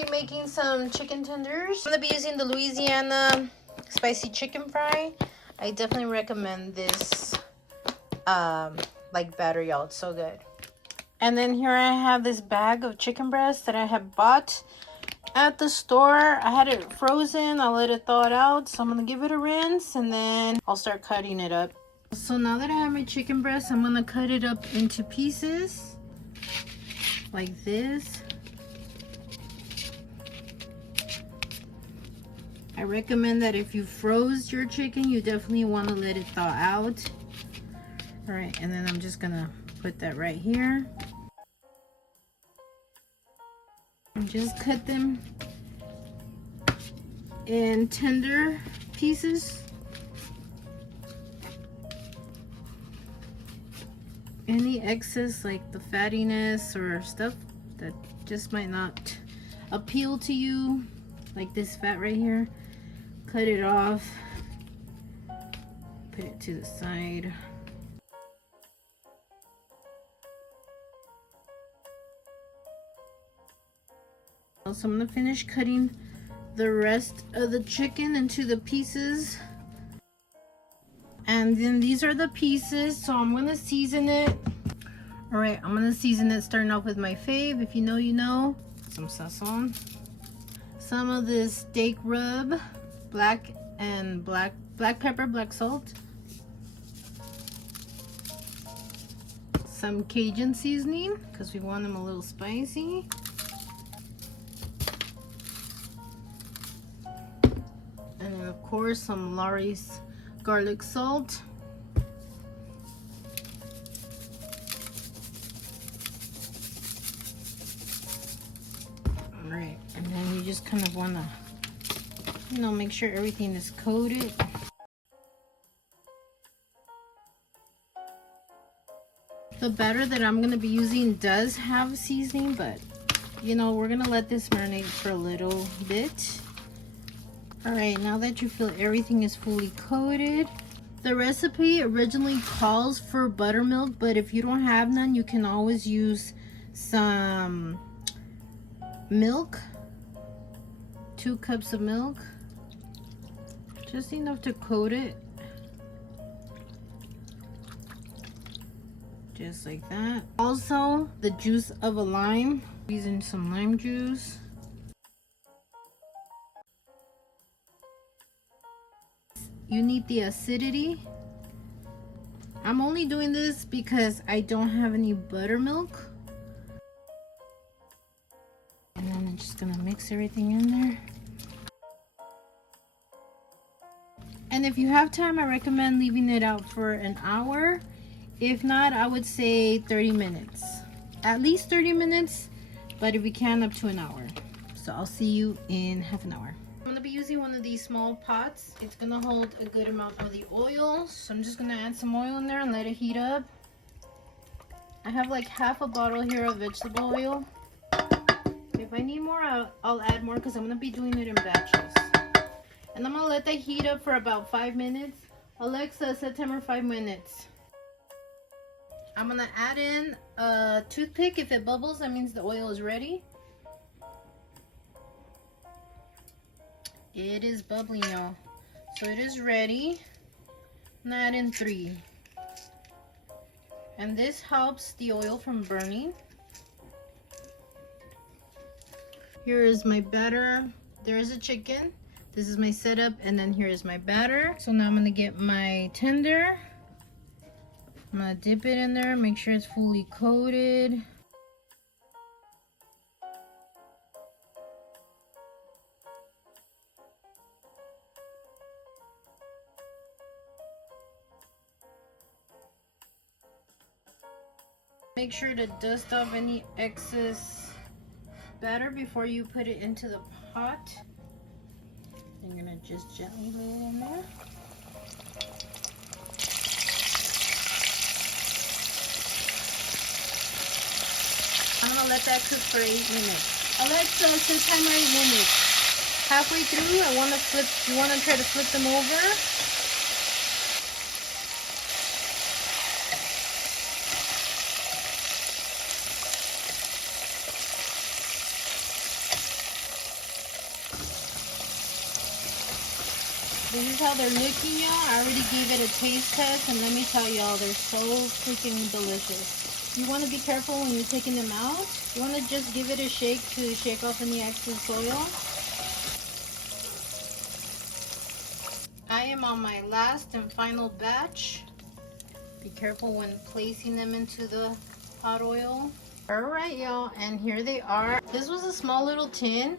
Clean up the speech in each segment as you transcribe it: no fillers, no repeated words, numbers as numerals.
be making some chicken tenders. I'm gonna be using the Louisiana spicy chicken fry. I definitely recommend this like batter, y'all. It's so good. And then here I have this bag of chicken breast that I have bought at the store. I had it frozen. I'll let it thaw it out. So I'm gonna give it a rinse and then I'll start cutting it up. So now that I have my chicken breast, I'm gonna cut it up into pieces like this. I recommend that if you froze your chicken, you definitely want to let it thaw out. All right, and then I'm just gonna put that right here. And just cut them in tender pieces. Any excess, like the fattiness or stuff that just might not appeal to you, like this fat right here, cut it off, put it to the side. So I'm gonna finish cutting the rest of the chicken into the pieces. And then these are the pieces, so I'm gonna season it. All right, I'm gonna season it starting off with my fave. If you know, you know. Some sazon. Some of this steak rub, black pepper, black salt. Some Cajun seasoning, because we want them a little spicy. And then of course some Lawry's garlic salt. All right, and then you just kind of want to, you know, make sure everything is coated. The batter that I'm going to be using does have seasoning, but you know, we're going to let this marinate for a little bit. All right, now that you feel everything is fully coated, the recipe originally calls for buttermilk, but if you don't have none, you can always use some milk, 2 cups of milk, just enough to coat it, just like that. Also, the juice of a lime, using some lime juice. You need the acidity. I'm only doing this because I don't have any buttermilk. And then I'm just gonna mix everything in there. And if you have time, I recommend leaving it out for an hour. If not, I would say 30 minutes. At least 30 minutes, but if you can, up to an hour. So I'll see you in half an hour. I'm gonna be using one of these small pots. It's gonna hold a good amount of the oil. So I'm just gonna add some oil in there and let it heat up. I have like half a bottle here of vegetable oil. If I need more, I'll add more because I'm gonna be doing it in batches. And I'm gonna let that heat up for about 5 minutes. Alexa, set timer 5 minutes. I'm gonna add in a toothpick. If it bubbles, that means the oil is ready. It is bubbling, y'all. So it is ready. I'm gonna add in 3. And this helps the oil from burning. Here is my batter. There is a chicken. This is my setup, and then here is my batter. So now I'm gonna get my tender. I'm gonna dip it in there, make sure it's fully coated. Make sure to dust off any excess batter before you put it into the pot. I'm gonna just gently lay it in there. I'm gonna let that cook for 8 minutes. Alexa, set timer 8 minutes. Halfway through, you wanna try to flip them over. This is how they're looking, y'all. I already gave it a taste test, and let me tell y'all, they're so freaking delicious. You want to be careful when you're taking them out. You want to just give it a shake to shake off any excess oil. I am on my last and final batch. Be careful when placing them into the hot oil. Alright, y'all, and here they are. This was a small little tin.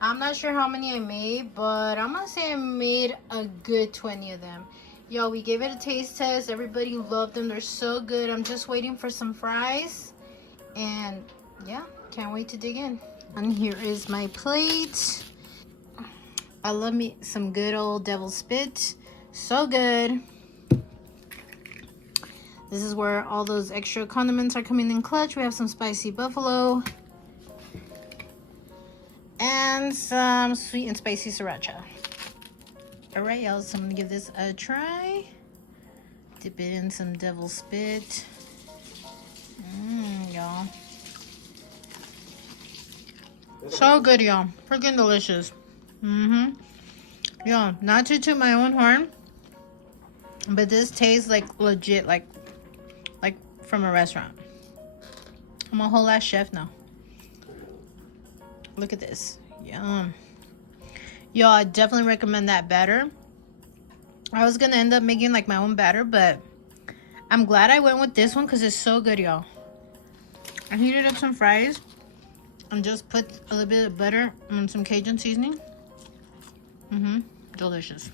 I'm not sure how many I made, but I'm gonna say I made a good 20 of them. Yo, we gave it a taste test. Everybody loved them. They're so good. I'm just waiting for some fries. And yeah, can't wait to dig in. And here is my plate. I love me some good old devil's spit. So good. This is where all those extra condiments are coming in clutch. We have some spicy buffalo. And some sweet and spicy sriracha. Alright, y'all, so I'm gonna give this a try. Dip it in some devil's spit. Y'all. So good, y'all. Freaking delicious. Y'all, not to toot my own horn, but this tastes like legit, like from a restaurant. I'm a whole ass chef now. Look at this. Yum. Y'all, I definitely recommend that batter. I was gonna end up making like my own batter, but I'm glad I went with this one because it's so good, y'all. I heated up some fries and just put a little bit of butter and some Cajun seasoning. Delicious.